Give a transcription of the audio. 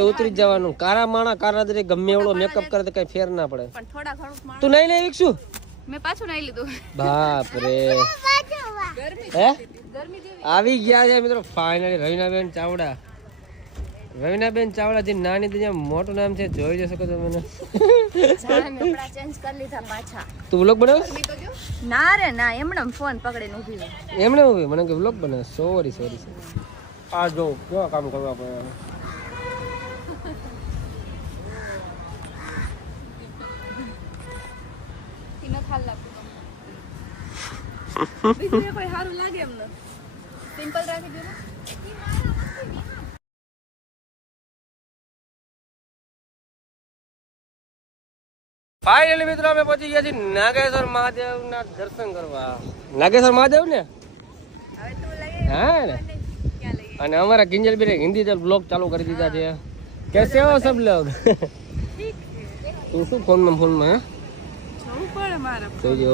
ઉતરી જવાનું. કારા માણા કારા દરે ગમે એવડો મેકઅપ કરે તો કઈ ફેર ના પડે. પણ થોડા ઘણું તું નહીં લેવી શું? મેં પાછું નહીં લીધું. બાપ રે હે આવી ગયા છે મિત્રો ફાઇનલી રવિનાબેન ચાવડા. રવિનાબેન ચાવડા જે નાની ત્યાં મોટું નામ છે જોઈ જશો તમે મને. કપડા ચેન્જ કરી લીધા પાછા. તું વ્લોગ બનાવ? ના રે ના એમણે ફોન પકડીને ઊભી રહી. એમણે ઊભી મને કે વ્લોગ બનાવ. Sorry sorry. આ જો કેવા કામ કરવા પડે. બીજું કોઈ સારું લાગે એમને સિમ્પલ રાખી દો. ફાઇનલી મિત્રો અમે પહોંચી ગયા છીએ નાગેશ્વર મહાદેવના દર્શન કરવા. નાગેશ્વર મહાદેવ ને હવે તું લઈ હા ને. ક્યાં લઈ અને અમારા કિંજલ બેન હિન્દી બ્લોગ ચાલુ કરી દીધા છે. કેસે હો સબ લોગ? તું શું ફોનમાં હે જવું પડે મારે. જોજો